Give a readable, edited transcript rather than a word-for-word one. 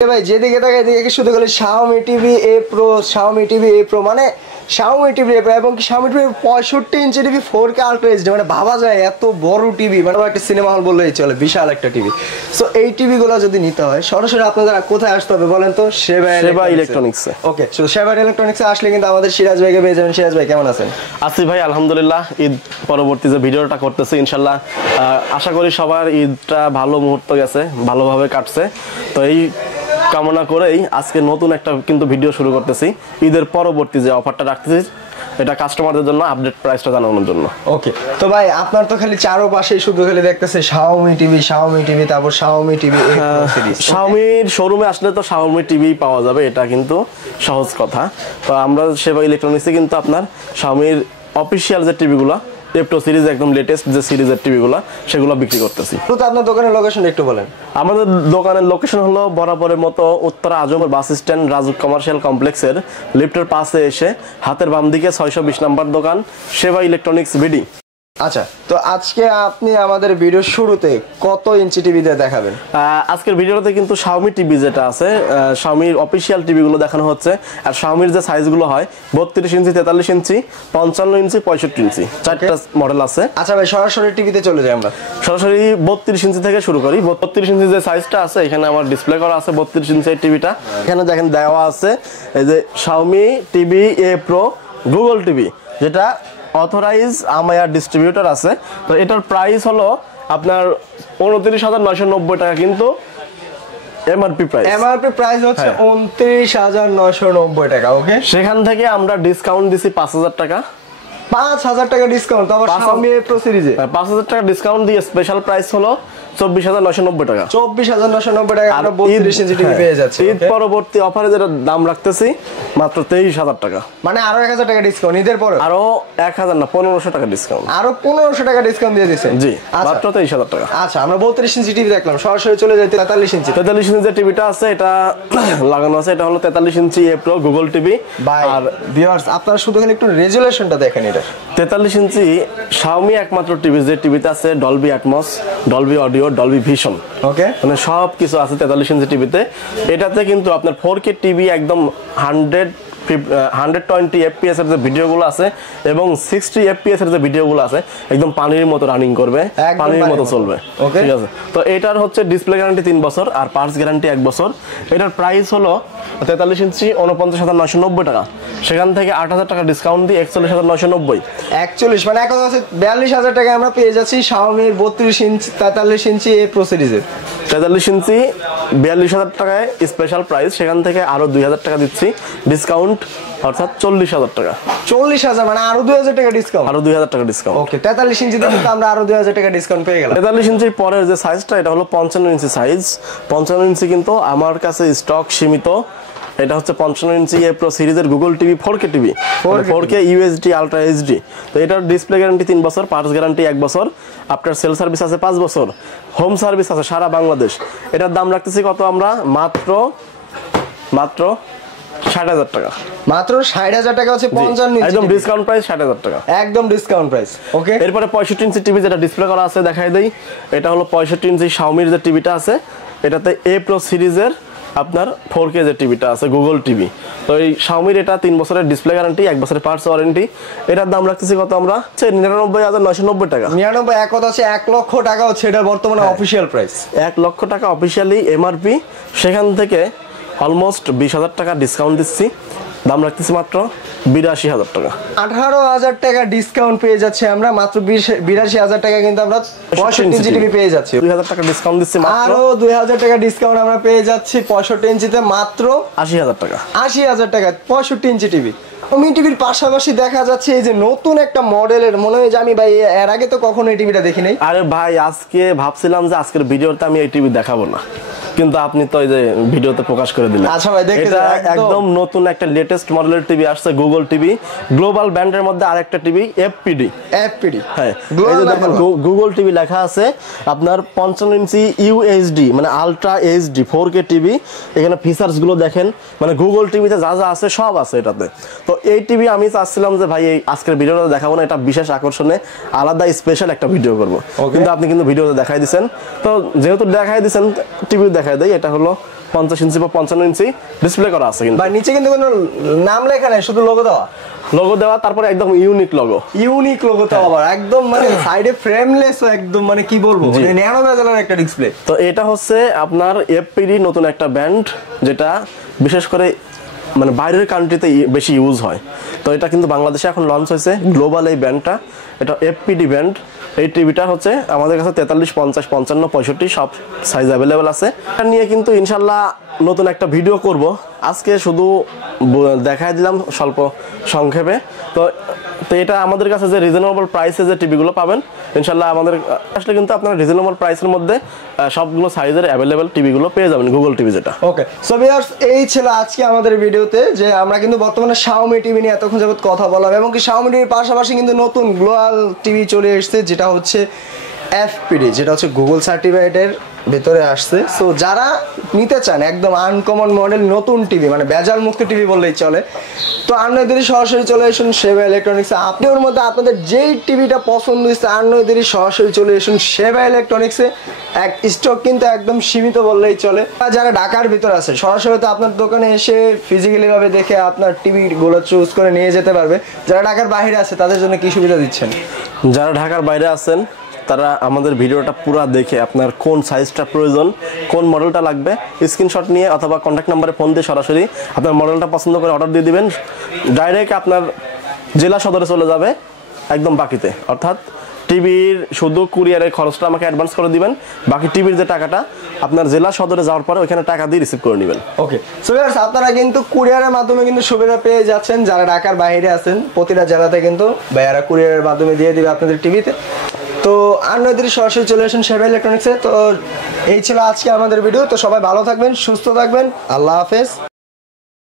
ভাই যেদিকে তাকাই এদিকে শুধু খালি Xiaomi TV A Pro Xiaomi TV A Pro মানে Xiaomi TV A Pro এবং Xiaomi TV 65 inch TV 4K Ultra HD মানে ভাবা যায় এত বড় টিভি মানে একটা সিনেমা হল বললেই চলে বিশাল একটা টিভি। সো এই টিভি গুলো যদি নিতে হয় সরাসরি আপনাদের কোথায় আসতে হবে বলেন তো? সেবা ইলেকট্রনিক্স। ওকে, সো সেবা ইলেকট্রনিক্সে আসলে কিন্তু আমাদের সিরাজ ভাইকে পেয়ে যাবেন। সিরাজ ভাই কেমন আছেন? আছি ভাই আলহামদুলিল্লাহ। ঈদ পরবর্তী যে ভিডিওটা করতেছি ইনশাআল্লাহ আশা করি সবার ঈদটা ভালো মুহূর্ত গেছে, ভালোভাবে কাটছে। তো এই কামনা করেই আজকে নতুন একটা কিন্তু ভিডিও শুরু করতেছি ঈদের পরবর্তী যে অফারটা রাখতেছি এটা কাস্টমারদের জন্য আপডেট প্রাইসটা জানানোর জন্য। ওকে, তো ভাই আপনার তো খালি চারপাশে শুধু খালি দেখতেছে Xiaomi TV তারপর Xiaomi TV সিরিজ। Xiaomiর শোরুমে আসলে তো Xiaomi টিভি পাওয়া যাবে, এটা কিন্তু সহজ কথা। তো আমরা সেবা ইলেকট্রনিক্সে কিন্তু আপনার Xiaomiর অফিশিয়াল যে টিভিগুলো Pro সিরিজ একদম লেটেস্ট যে সিরিজের টিভিগুলো সেগুলো বিক্রি করতেছি। তো আপনার দোকানের লোকেশন একটু বলেন। আমাদের দোকানের লোকেশন হলো বরাবরের মতো Uttara Azamgarh bus stand RAJUK commercial কমপ্লেক্সের লিফটের পাশে এসে হাতের বাম দিকে 620 নম্বর দোকান সেবা ইলেকট্রনিক্স বিডি। আচ্ছা, তো আজকে আপনি আমাদের ভিডিও শুরুতে কত ইঞ্চি টিভি দিয়ে দেখাবেন? আজকের ভিডিওতে কিন্তু Xiaomi টিভি যেটা আছে Xiaomiর অফিশিয়াল টিভিগুলো দেখানো হচ্ছে। আর Xiaomiর যে সাইজগুলো হয় 32 ইঞ্চি 43 ইঞ্চি 55 ইঞ্চি 65 ইঞ্চি চারটা মডেল আছে। আচ্ছা ভাই সরাসরি টিভিতে চলে যাই আমরা। সরাসরি 32 ইঞ্চি থেকে শুরু করি। 32 ইঞ্চি যে সাইজটা আছে এখানে আমার ডিসপ্লে করা আছে 32 ইঞ্চি টিভিটা। এখানে দেখেন দেওয়া আছে এই যে Xiaomi TV A Pro Google TV, যেটা অথরাইজ আমায়ার ডিস্ট্রিবিউটর আছে। তো এটার প্রাইস হলো আপনার 29,990 টাকা, কিন্তু এমআরপি প্রাইস হচ্ছে 29,990 টাকা। ওকে, সেখান থেকে আমরা ডিসকাউন্ট দিছি 5,000 টাকা। 5,000 টাকা ডিসকাউন্ট আবার Xiaomi Pro সিরিজে 5,000 টাকা ডিসকাউন্ট দিয়ে স্পেশাল প্রাইস হলো 24,990 টাকা। 24,990 টাকা আমরা 32 ইঞ্চি টিভি পেয়ে যাচ্ছি। ঈদ পরবর্তী অফারে যেটা দাম রাখতেছি মাত্র 23,000 টাকা, মানে আরো 1,000 টাকা ডিসকাউন্ট ঈদের পরে আরো 1,000 না 1,500 টাকা ডিসকাউন্ট, আরো 1,500 টাকা ডিসকাউন্ট দিয়ে দিয়েছেন। জি, মাত্র 23,000 টাকা। আচ্ছা, আমরা 32 ইঞ্চি টিভি দেখলাম, সরাসরি চলে যাই 43 ইঞ্চি। 43 ইঞ্চি যে টিভিটা আছে এটা লাগানো আছে, এটা হলো 43 inch A Pro Google TV. আর ভিউয়ার্স আপনারা শুধু খালি একটু রেজুলেশনটা দেখেন। এটা 43 ইঞ্চি Xiaomi একমাত্র টিভি যে টিভিতে আছে Dolby Atmos, Dolby audio, Dolby vision. Okay, মানে সব কিছু আছে 43 ইঞ্চি টিভিতে। এটাতে কিন্তু আপনার 4K টিভি একদম 120 FPS এর যে ভিডিওগুলো আছে এবং 60 FPS এর যে ভিডিওগুলো আছে একদম পানির মতো রানিং করবে, পানির মতো চলবে। ঠিক আছে, তো এটার হচ্ছে ডিসপ্লে গ্যারান্টি 3 বছর আর পার্টস গ্যারান্টি 1 বছর। এটার প্রাইস হলো 43 ইঞ্চি 49,990 টাকা, সেখান থেকে 8,000 টাকা ডিসকাউন্ট দিয়ে 41,990। 41 মানে এখন আছে 42,000 টাকা আমরা পেয়ে যাচ্ছি Xiaomi 32 inch 43 inch A Pro সিরিজের। 43 ইঞ্চি 42,000 টাকায় স্পেশাল প্রাইস, সেখান থেকে আরো 2,000 টাকা দিচ্ছি ডিসকাউন্ট, অর্থাৎ 40,000 টাকা। 40,000 মানে আরো 2,000 টাকা ডিসকাউন্ট, আরো 2,000 টাকা ডিসকাউন্ট। ওকে, 43 ইঞ্চিতে কিন্তু আমরা আরো 2,000 টাকা ডিসকাউন্ট পেয়ে গেলাম। 43 ইঞ্চির পরের যে সাইজটা এটা হলো 55 ইঞ্চি সাইজ। 55 ইঞ্চি কিন্তু আমার কাছে স্টক সীমিত। এটা হচ্ছে 55 ইঞ্চি A Pro সিরিজের Google TV 4K TV, 4K UHD ultra HD। তো এটার ডিসপ্লে গ্যারান্টি 3 বছর, পার্টস গ্যারান্টি 1 বছর, আফটার সেল সার্ভিস আছে 5 বছর, হোম সার্ভিস আছে সারা বাংলাদেশ। এটার দাম রাখতেছি কত আমরা? মাত্র 60,000 টাকা। মাত্র 60,000 টাকা হচ্ছে 55 ইঞ্চি, একদম ডিসকাউন্ট প্রাইস 60,000 টাকা, একদম ডিসকাউন্ট প্রাইস। ওকে, এরপরে 65 ইঞ্চি টিভি যেটা ডিসপ্লে করা আছে দেখাই দেই। এটা হলো 65 ইঞ্চি Xiaomiর যে টিভিটা আছে, এটাতে A Pro সিরিজের আপনার 4K যে টিভিটা আছে গুগল টিভি। তো এই Xiaomiর এটা 3 বছরের ডিসপ্লে গ্যারান্টি, 1 বছরের পার্টস ওয়ারেন্টি। এটার দাম রাখতেছি কত আমরা? 99,990 টাকা। 99 এক কথা হচ্ছে 1 লক্ষ টাকা হচ্ছে এটা বর্তমানে অফিশিয়াল প্রাইস। 1 লক্ষ টাকা অফিশিয়ালি এমআরপি, সেখান থেকে অলমোস্ট 20,000 টাকা ডিসকাউন্ট দিচ্ছি, দাম রাখতেছি মাত্র 82,000 টাকা। 18,000 টাকা ডিসকাউন্ট পেয়ে যাচ্ছে আমরা মাত্র 82,000 টাকা কিন্তু আমরা 65 ইঞ্চি টিভি পেয়ে যাচ্ছি। 2,000 টাকা ডিসকাউন্ট দিচ্ছি মাত্র, আরো 2,000 টাকা ডিসকাউন্ট আমরা পেয়ে যাচ্ছি 65 ইঞ্চিতে মাত্র 80,000 টাকা। 80,000 টাকা 65 ইঞ্চি টিভি। Xiaomi টিভির পাশাপাশি দেখা যাচ্ছে এই যে নতুন একটা মডেলের, মনে হয় যে আমি ভাই এর আগে তো কখনো এই টিভিটা দেখি নাই। আরে ভাই আজকে ভাবছিলাম যে আজকের ভিডিওতে আমি এই টিভি দেখাবো না, কিন্তু আপনি তো এই যে ভিডিওতে প্রকাশ করে দিলেন। আচ্ছা ভাই, দেখতে এটা একদম নতুন একটা লেটেস্ট মডেলের টিভি আসছে গুগল টিভি, গ্লোবাল ব্র্যান্ডের মধ্যে আরেকটা টিভি FPD। হ্যাঁ, এই যে দেখেন গুগল টিভি লেখা আছে আপনার 55 ইঞ্চি UHD মানে আলট্রা HD 4K টিভি। এখানে ফিচারস গুলো দেখেন, মানে গুগল টিভিতে যা যা আছে সব আছে এটাতে। তো এই টিভি আমি চাচ্ছিলাম যে ভাই এই আজকের ভিডিওটা দেখাবো না, এটা বিশেষ আকর্ষণে আলাদা স্পেশাল একটা ভিডিও করবো, কিন্তু আপনি কিন্তু ভিডিওতে দেখাই দিচ্ছেন। তো যেহেতু দেখাই দিচ্ছেন টিভি দেখাই দেয়, এটা হলো 50 ইঞ্চি বা 55 ইঞ্চি ডিসপ্লে করা আছে কিন্তু ভাই নিচে কিন্তু কোনো নাম লেখা নাই, শুধু লোগো দেওয়া। লোগো দেওয়া, তারপরে একদম ইউনিক লোগো, ইউনিক লোগো তো আবার একদম মানে সাইডে ফ্রেমলেস, একদম মানে কি বলবো, ন্যানো বেজেলের একটা ডিসপ্লে। তো এটা হচ্ছে আপনার এফপিডি নতুন একটা ব্র্যান্ড, যেটা বিশেষ করে মানে বাইরের কান্ট্রিতে বেশি ইউজ হয়। তো এটা কিন্তু বাংলাদেশে এখন লঞ্চ হয়েছে, গ্লোবাল এই ব্র্যান্ডটা, এটা এফপিডি ব্র্যান্ড। এই টিভিটা হচ্ছে আমাদের কাছে 43, 50, 55, 65 সব সাইজ অ্যাভেলেবেল আছে। এটা নিয়ে কিন্তু ইনশাল্লাহ নতুন একটা ভিডিও করব। আজকে শুধু দেখাই দিলাম স্বল্প সংক্ষেপে। তো এটা আমাদের কাছে যে রিজনেবল প্রাইসে যে টিভিগুলো পাবেন ইনশাল্লাহ আমাদের আসলে কিন্তু আপনারা রিজনেবল প্রাইসের মধ্যে সবগুলো সাইজের অ্যাভেলেবেল টিভিগুলো পেয়ে যাবেন, গুগল টিভি যেটা। ওকে সো ভিউয়ার্স, এই ছিল আজকে আমাদের ভিডিওতে, যে আমরা কিন্তু বর্তমানে Xiaomi টিভি নিয়ে এতক্ষণ যাবত কথা বললাম, এবং কি Xiaomi টিভির পাশাপাশি কিন্তু নতুন গ্লোবাল টিভি চলে এসেছে, যেটা হচ্ছে এফপিডি, যেটা হচ্ছে গুগল সার্টিফাইডের ভিতরে আসছে। সো যারা নিতে চান একদম আনকমন মডেল নতুন টিভি, মানে বেজাল মুক্ত টিভি বললেই চলে, তো আন্নয়দেরই সরাসরি চলে আসুন সেবা ইলেকট্রনিক্সে। আপনি ওর মধ্যে আপনাদের যেই টিভিটা পছন্দ হয়েছে আন্নয়দেরই সরাসরি চলে আসুন সেবা ইলেকট্রনিক্সে। এক স্টক কিন্তু একদম সীমিত বললেই চলে। আর যারা ঢাকার ভিতর আছে সরাসরি তো আপনার দোকানে এসে ফিজিক্যালি ভাবে দেখে আপনার টিভিগুলো চুজ করে নিয়ে যেতে পারবে। যারা ঢাকার বাইরে আছে তাদের জন্য কি সুবিধা দিচ্ছেন? যারা ঢাকার বাইরে আছেন তারা আমাদের ভিডিওটা পুরো দেখে আপনার কোন সাইজটা প্রয়োজন, কোন মডেলটা লাগবে, স্ক্রিনশট নিয়ে অথবা কন্ট্যাক্ট নাম্বারে ফোন দিয়ে সরাসরি আপনার মডেলটা পছন্দ করে অর্ডার দিয়ে দিবেন। ডাইরেক্ট আপনার জেলা সদরে চলে যাবে একদম বাকিতে, অর্থাৎ টিভির শুধু কুরিয়ারের খরচটা আমাকে অ্যাডভান্স করে দিবেন, বাকি টিভির যে টাকাটা আপনার জেলা সদরে যাওয়ার পরে ওইখানে টাকা দিয়ে রিসিভ করে নেবেন। ওকে সো ভিউয়ার্স, আপনারা কিন্তু কুরিয়ারের মাধ্যমে কিন্তু সুবিধা পেয়ে যাচ্ছেন। যারা ঢাকার বাইরে আছেন প্রতিটা জেলাতে কিন্তু ভাইয়ারা কুরিয়ারের মাধ্যমে দিয়ে দিবে আপনাদের টিভিতে। তো আন্নয়দেরই সরাসরি চলে আসুন সেবা ইলেকট্রনিক্সে। তো এই ছিল আজকে আমাদের ভিডিও। তো সবাই ভালো থাকবেন, সুস্থ থাকবেন, আল্লাহ হাফেজ।